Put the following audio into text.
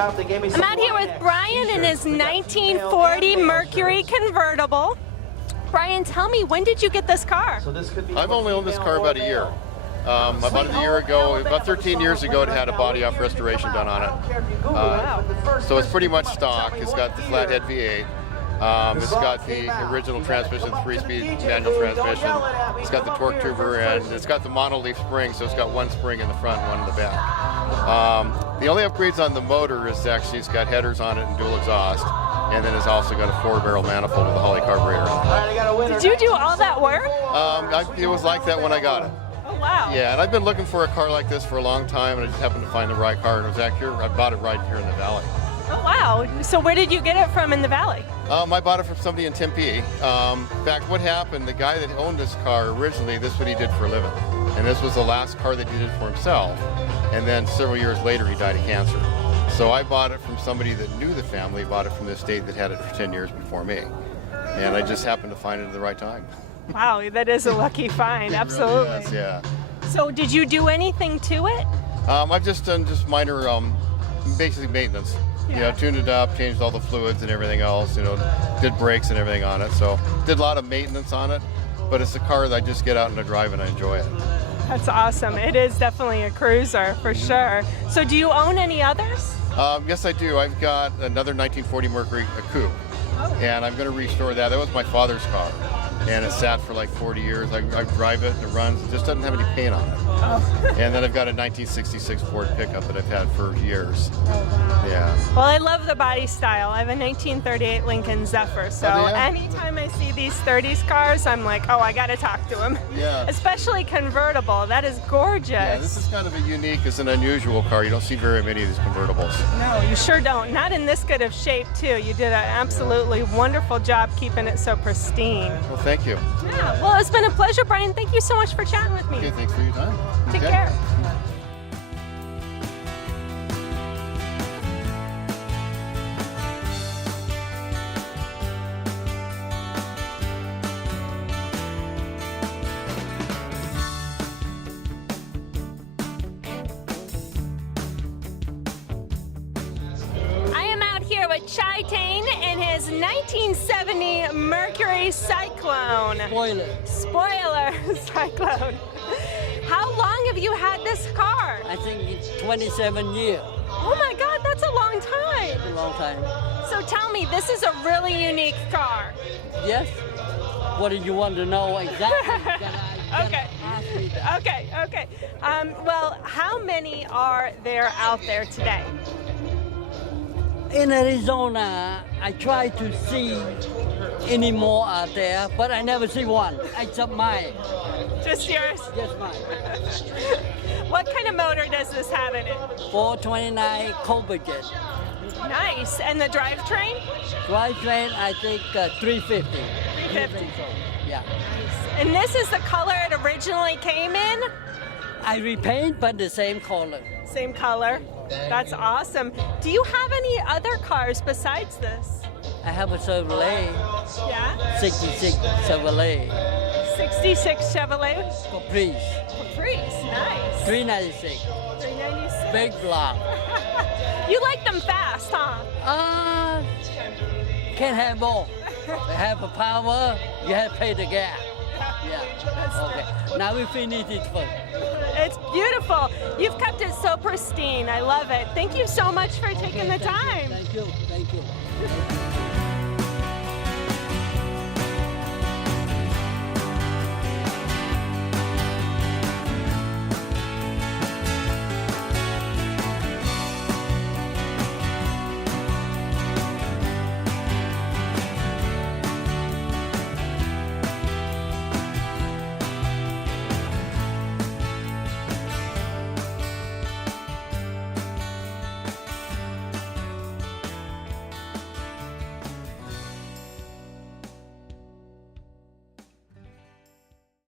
I'm out here with Brian in his 1940 Mercury convertible. Brian, tell me, when did you get this car? I've only owned this car about a year. About a year ago, about 13 years ago, it had a body off restoration done on it. So it's pretty much stock. It's got the flathead V8. It's got the original transmission, 3-speed manual transmission. It's got the torque tuber, and it's got the monoleaf spring, so it's got one spring in the front and one in the back. The only upgrades on the motor is actually it's got headers on it and dual exhaust, and then it's also got a 4-barrel manifold with a Holley carburetor. Did you do all that work? It was like that when I got it. Oh, wow. Yeah, and I've been looking for a car like this for a long time, and I just happened to find the right car, and it was accurate. I bought it right here in the valley. Oh, wow. So where did you get it from in the valley? I bought it from somebody in Tempe. In fact, what happened, the guy that owned this car originally, this is what he did for a living. And this was the last car that he did for himself. And then several years later, he died of cancer. So I bought it from somebody that knew the family, bought it from the estate that had it for 10 years before me. And I just happened to find it at the right time. Wow, that is a lucky find, absolutely. Really is, yeah. So did you do anything to it? I've just done just minor, basically maintenance. Yeah. You know, tuned it up, changed all the fluids and everything else, you know, did brakes and everything on it. So did a lot of maintenance on it, but it's a car that I just get out and I drive and I enjoy it. That's awesome. It is definitely a cruiser for sure. So do you own any others? Yes, I do. I've got another 1940 Mercury, a coupe, and I'm going to restore that. That was my father's car, and it sat for like 40 years. I drive it and it runs. It just doesn't have any paint on it. And then I've got a 1966 Ford pickup that I've had for years. Yeah. Well, I love the body style. I have a 1938 Lincoln Zephyr, so anytime I see these 30s cars, I'm like, oh, I got to talk to him. Yeah. Especially convertible. That is gorgeous. Yeah, this is kind of a unique, it's an unusual car. You don't see very many of these convertibles. No, you sure don't. Not in this good of shape, too. You did an absolutely wonderful job keeping it so pristine. Well, thank you. Yeah, well, it's been a pleasure, Brian. Thank you so much for chatting with me. Okay, thanks for your time. Take Okay. care. With Chi-Tane in his 1970 Mercury Cyclone. Spoiler Cyclone. How long have you had this car? I think it's 27 years. Oh my God, that's a long time. A long time. So tell me, this is a really unique car. Yes? What do you want to know exactly? Okay. Well, how many are there out there today? In Arizona, I try to see any more out there, but I never see one except mine. Just yours? Just mine. What kind of motor does this have in it? 429 Cobra Jet. Nice. And the drivetrain? Drivetrain, I think 350. 350. Yeah. And this is the color it originally came in? I repaint, but the same color. Same color. That's awesome. Do you have any other cars besides this? I have a Chevrolet. Yeah? 66 Chevrolet. 66 Chevrolet? Caprice. Caprice, nice. 396. 396. Big block. You like them fast, huh? Can't have more. They have the power, you have to pay the gas. Yeah. Okay. Now we finish it first. It's beautiful. You've kept it so pristine. I love it. Thank you so much for taking the time. Thank you.